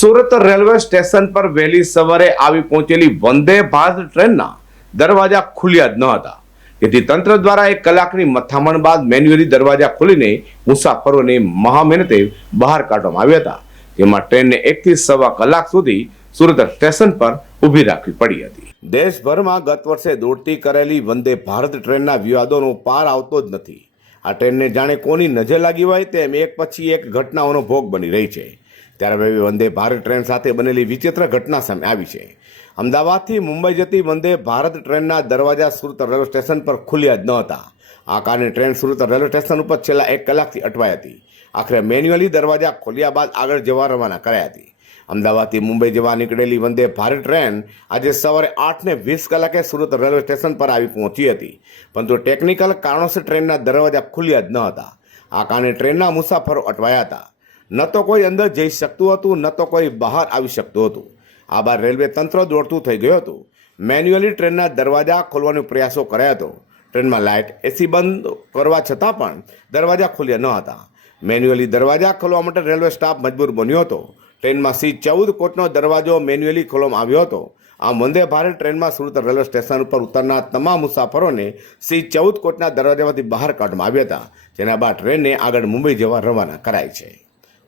Surat railway station પર વહેલી સવારે આવી પહોંચેલી વંદે ભારત ટ્રેનના દરવાજા ખુલ્યા જ ન હતા. જેથી તંત્ર દ્વારા એક કલાકની મથામણ બાદ મેન્યુઅલી દરવાજા ખોલીને મુસાફરોને મહામહેનતે બહાર કાઢવામાં આવ્યા હતા. જેમાં ટ્રેનને એકથી સવા કલાક સુધી સુરત સ્ટેશન પર ઊભી રાખવી પડી હતી. દેશભરમાં ગત વર્ષે દોડતી કરેલી વંદે ભારત ટ્રેનના વિવાદોનો પાર આવતો જ નથી. આ ટ્રેનને જાણે કોની નજર લાગી હોય તેમ એક પછી એક ઘટનાઓનો ભોગ બની રહી છે. ત્યારે વંદે ભારત ટ્રેન સાથે બનેલી વિચિત્ર ઘટના સામે આવી છે. અમદાવાદથી મુંબઈ જતી વંદે ભારત ટ્રેનના દરવાજા સુરત રેલવે સ્ટેશન પર ખુલ્યા જ ન હતા. આ કારણે ટ્રેન સુરત રેલવે સ્ટેશન ઉપર છેલ્લા એક કલાકથી અટવાઈ હતી. આખરે મેન્યુઅલી દરવાજા ખોલ્યા બાદ આગળ જવા રવાના કરાઈ હતી. અમદાવાદથી મુંબઈ જવા નીકળેલી વંદે ભારત ટ્રેન આજે સવારે આઠને વીસ કલાકે સુરત રેલવે સ્ટેશન પર આવી પહોંચી હતી. પરંતુ ટેકનિકલ કારણોસર ટ્રેનના દરવાજા ખુલ્યા જ ન હતા. આ કારણે ટ્રેનના મુસાફરો અટવાયા હતા. ન તો કોઈ અંદર જઈ શકતું હતું, ન તો કોઈ બહાર આવી શકતું હતું. આ બાર રેલવે તંત્ર દોડતું થઈ ગયું હતું. મેન્યુઅલી ટ્રેનના દરવાજા ખોલવાનો પ્રયાસો કર્યા હતો. ટ્રેનમાં લાઇટ એસી બંધ કરવા છતાં પણ દરવાજા ખોલ્યા ન હતા. મેન્યુઅલી દરવાજા ખોલવા માટે રેલવે સ્ટાફ મજબૂર બન્યો હતો. ટ્રેનમાં સી ચૌદ કોચનો દરવાજો મેન્યુઅલી ખોલવામાં આવ્યો હતો. આ વંદે ભારત ટ્રેનમાં સુરત રેલવે સ્ટેશન ઉપર ઉતરનાર તમામ મુસાફરોને સી ચૌદ કોચના દરવાજામાંથી બહાર કાઢવામાં આવ્યા હતા, જેના બાદ ટ્રેનને આગળ મુંબઈ જવા રવાના કરાઈ છે.